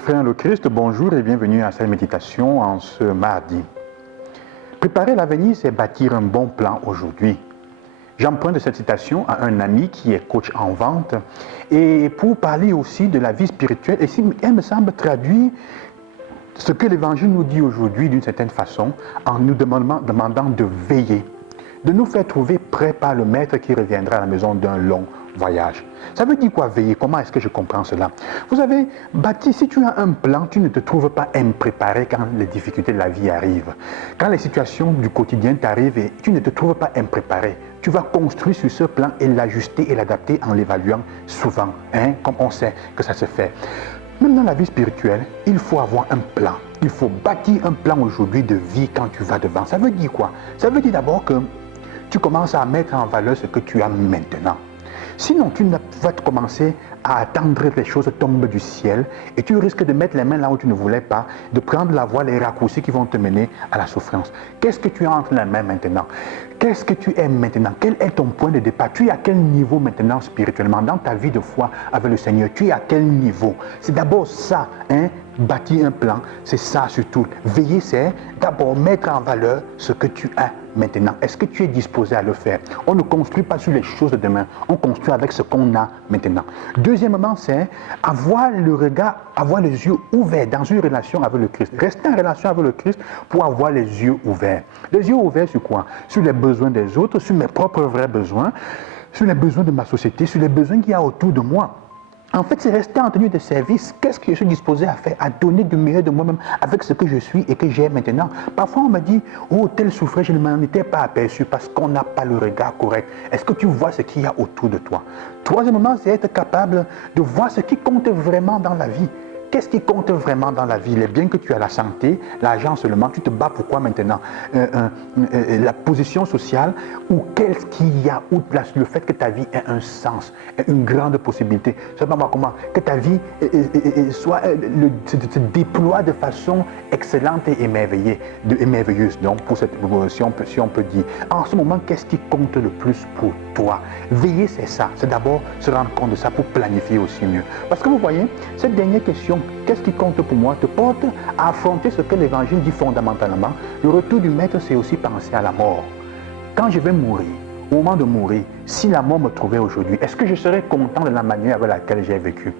frères en le Christ, bonjour et bienvenue à cette méditation en ce mardi. Préparer l'avenir, c'est bâtir un bon plan aujourd'hui. J'emprunte cette citation à un ami qui est coach en vente et pour parler aussi de la vie spirituelle, et elle me semble traduire ce que l'Évangile nous dit aujourd'hui d'une certaine façon en nous demandant de veiller, de nous faire trouver prêts par le Maître qui reviendra à la maison d'un long voyage. Ça veut dire quoi veiller? Comment est-ce que je comprends cela? Vous avez bâti, si tu as un plan, tu ne te trouves pas impréparé quand les difficultés de la vie arrivent. Quand les situations du quotidien t'arrivent et tu ne te trouves pas impréparé, tu vas construire sur ce plan et l'ajuster et l'adapter en l'évaluant souvent, comme on sait que ça se fait. Même dans la vie spirituelle, il faut avoir un plan. Il faut bâtir un plan aujourd'hui de vie quand tu vas devant. Ça veut dire quoi? Ça veut dire d'abord que tu commences à mettre en valeur ce que tu as maintenant. Sinon, tu vas commencer à attendre que les choses tombent du ciel et tu risques de mettre les mains là où tu ne voulais pas, de prendre la voie, les raccourcis qui vont te mener à la souffrance. Qu'est-ce que tu as entre les mains maintenant? Qu'est-ce que tu es maintenant? Quel est ton point de départ? Tu es à quel niveau maintenant spirituellement dans ta vie de foi avec le Seigneur? Tu es à quel niveau? C'est d'abord ça, bâtir un plan, c'est ça surtout. Veiller, c'est d'abord mettre en valeur ce que tu as maintenant. Est-ce que tu es disposé à le faire? On ne construit pas sur les choses de demain, on construit avec ce qu'on a maintenant. Deuxièmement, c'est avoir le regard, avoir les yeux ouverts dans une relation avec le Christ. Rester en relation avec le Christ pour avoir les yeux ouverts. Les yeux ouverts sur quoi? Sur les besoins des autres, sur mes propres vrais besoins, sur les besoins de ma société, sur les besoins qu'il y a autour de moi. En fait, c'est rester en tenue de service. Qu'est-ce que je suis disposé à faire? À donner du meilleur de moi-même avec ce que je suis et que j'ai maintenant. Parfois, on me dit, oh, tel souffrait, je ne m'en étais pas aperçu parce qu'on n'a pas le regard correct. Est-ce que tu vois ce qu'il y a autour de toi? Troisièmement, c'est être capable de voir ce qui compte vraiment dans la vie. Qu'est-ce qui compte vraiment dans la vie? Les biens que tu as, la santé, l'argent seulement, tu te bats pour quoi maintenant? La position sociale ou qu'est-ce qu'il y a ou le fait que ta vie ait un sens, ait une grande possibilité. Je ne sais pas moi comment, que ta vie se déploie de façon excellente et émerveilleuse. Donc, pour cette si on peut dire. En ce moment, qu'est-ce qui compte le plus pour toi? Veiller, c'est ça. C'est d'abord se rendre compte de ça pour planifier aussi mieux. Parce que vous voyez, cette dernière question, qu'est-ce qui compte pour moi, te porte à affronter ce que l'Évangile dit fondamentalement. Le retour du Maître, c'est aussi penser à la mort. Quand je vais mourir, au moment de mourir, si la mort me trouvait aujourd'hui, est-ce que je serais content de la manière avec laquelle j'ai vécu?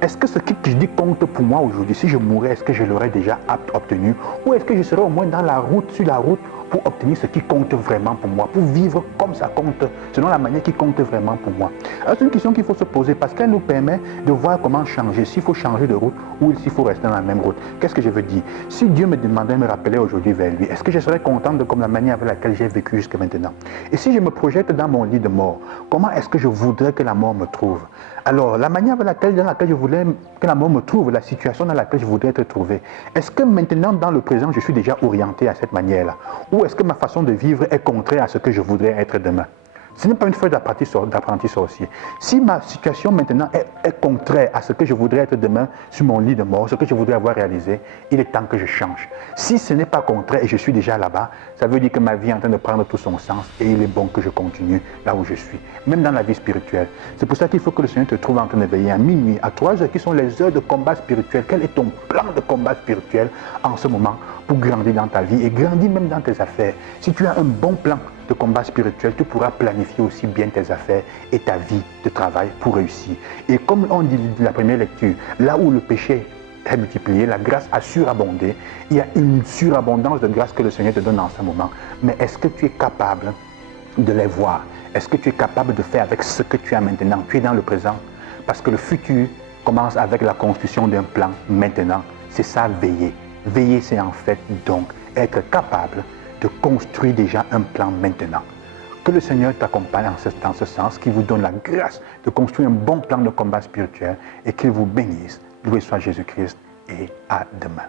Est-ce que ce que je dis compte pour moi aujourd'hui? Si je mourais, est-ce que je l'aurais déjà obtenu? Ou est-ce que je serais au moins dans la route, sur la route, pour obtenir ce qui compte vraiment pour moi, pour vivre comme ça compte, selon la manière qui compte vraiment pour moi? Alors c'est une question qu'il faut se poser parce qu'elle nous permet de voir comment changer, s'il faut changer de route ou s'il faut rester dans la même route. Qu'est-ce que je veux dire? Si Dieu me demandait de me rappeler aujourd'hui vers lui, est-ce que je serais content de comme la manière avec laquelle j'ai vécu jusqu'à maintenant? Et si je me projette dans mon lit de mort, comment est-ce que je voudrais que la mort me trouve? Alors, la manière dans laquelle je voulais que la mort me trouve, la situation dans laquelle je voudrais être trouvé, est-ce que maintenant, dans le présent, je suis déjà orienté à cette manière-là? Ou est-ce que ma façon de vivre est contraire à ce que je voudrais être demain? Ce n'est pas une feuille d'apprenti sorcier. Si ma situation maintenant est contraire à ce que je voudrais être demain sur mon lit de mort, ce que je voudrais avoir réalisé, il est temps que je change. Si ce n'est pas contraire et je suis déjà là-bas, ça veut dire que ma vie est en train de prendre tout son sens et il est bon que je continue là où je suis, même dans la vie spirituelle. C'est pour ça qu'il faut que le Seigneur te trouve en train de veiller à minuit, à 3 heures qui sont les heures de combat spirituel. Quel est ton plan de combat spirituel en ce moment pour grandir dans ta vie et grandir même dans tes affaires? Si tu as un bon plan de combat spirituel, tu pourras planifier aussi bien tes affaires et ta vie de travail pour réussir. Et comme on dit de la première lecture, là où le péché est multiplié, la grâce a surabondé, il y a une surabondance de grâce que le Seigneur te donne en ce moment. Mais est-ce que tu es capable de les voir? Est-ce que tu es capable de faire avec ce que tu as maintenant? Tu es dans le présent. Parce que le futur commence avec la construction d'un plan maintenant. C'est ça, veiller. Veiller, c'est en fait donc être capable de construire déjà un plan maintenant. Que le Seigneur t'accompagne dans ce sens, qu'il vous donne la grâce de construire un bon plan de combat spirituel et qu'il vous bénisse. Loué soit Jésus-Christ et à demain.